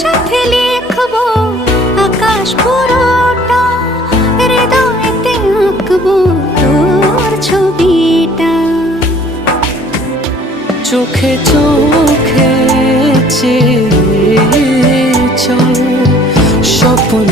সাথে লিখবো আকাশ পুরোটা, হৃদয়েতে আঁকবো তোর ছবিটা। চোখে চোখে চেয়ে চল স্বপ্ন